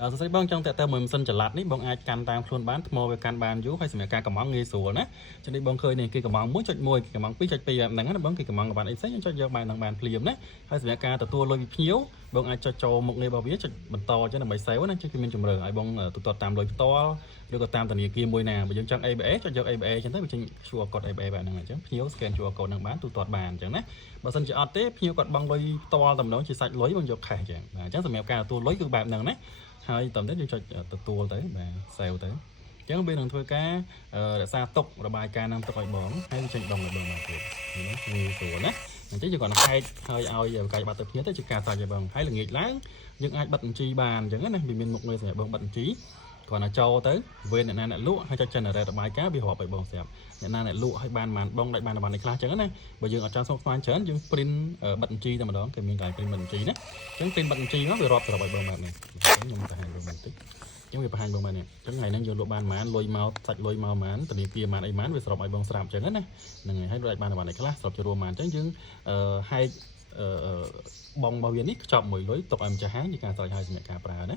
សរសេរបងចង់តែទៅមួយម៉ាស៊ីនចល័តនេះបងអាចកាន់តាមខ្លួនបានថ្មវាកាន់បានយូរហើយសម្រាប់ការកំងងាយស្រួលណាចឹងនេះបងឃើញនេះគេកំង 1.1 គេកំង 2.2 បែបហ្នឹងណាបងគេកំងកបាត់អីផ្សេងចុចយកបែបហ្នឹងបានភ្លាមណាហើយសម្រាប់ការទទួលលុយពីភ្ញៀវបងអាចចុចចូលមុខងាររបស់វាចុចបន្តចឹងដើម្បី save ណាចឹងគឺមានជម្រើសឲ្យបងទូទាត់តាមលុយផ្ទាល់ឬក៏តាមធនាគារមួយណាបើយើងចង់ ABA ចុចយក ABA ចឹងទៅវាចេញ QR code ABA បែបហ្នឹងអញ្ចឹងភ្ញៀវ scan QR code ហ្នឹងបានទូទាត់បានអញ្ចឹងណាបើសិនជាអត់ទេភ្ញៀវគាត់បង់លុយផ្ទាល់តែម្ដងជាសាច់លុយបងយក cash ចឹងបាទអញ្ចឹងសម្រាប់ការទទួលលុយគឺបែបហ្នឹងណាហើយតើយើងចុចទទួលទៅបាទ save ទៅអញ្ចឹងវានឹងធ្វើការរក្សាទុករបាយការណ៍នឹងទុកឲ្យបងហើយវាចេញដងឲ្យបងមកទៀតនេះងាយស្រួលណាអញ្ចឹងយើងគាត់នឹងហែកហើយឲ្យកាយបាត់ទៅភ្ញៀវទៅជាការសាច់ឲ្យបងហើយល្ងាចឡើងយើងអាចបិទបញ្ជីបានអញ្ចឹងណាវាមានមុខងារសម្រាប់បងបិទបញ្ជីគាត់ណាចូលទៅវេនអ្នកណាអ្នកលក់ហើយចុច generate របាយការណ៍វារាប់ឲ្យបងស្រាប់អ្នកណាអ្នកលក់ឲ្យបានបងដាច់បានបានខ្លះអញ្ចឹងណាបើយើងអត់ចង់សុំស្មានច្រើនយើង print បិទបញ្ជីតែម្ដងគេមានកន្លែង print បិទបញ្ជីណាអញ្ចឹង print បិទបញ្ជីមកវារាប់ឲ្យបងបែបនេះខ្ញុំបង្ហាញបងបន្តិចចឹងវាបង្ហាញបងបាននេះអញ្ចឹងថ្ងៃហ្នឹងយើងលក់បានប៉ុន្មានលុយមកសាច់លុយមកប៉ុន្មានធនាគារប៉ុន្មានអីប៉ុន្មានវាសរុបឲ្យបងស្រាប់អញ្ចឹងណាហ្នឹងហើយលក់បានបានឯខ្លះសរុបជារួមប៉ុន្មានអញ្ចឹងយើងហែកបងរបស់វានេះខ្ចប់មួយលុយទុកឲ្យម្ចាស់ហាងជាការស្រេចហើយសម្រាប់ការប្រើណា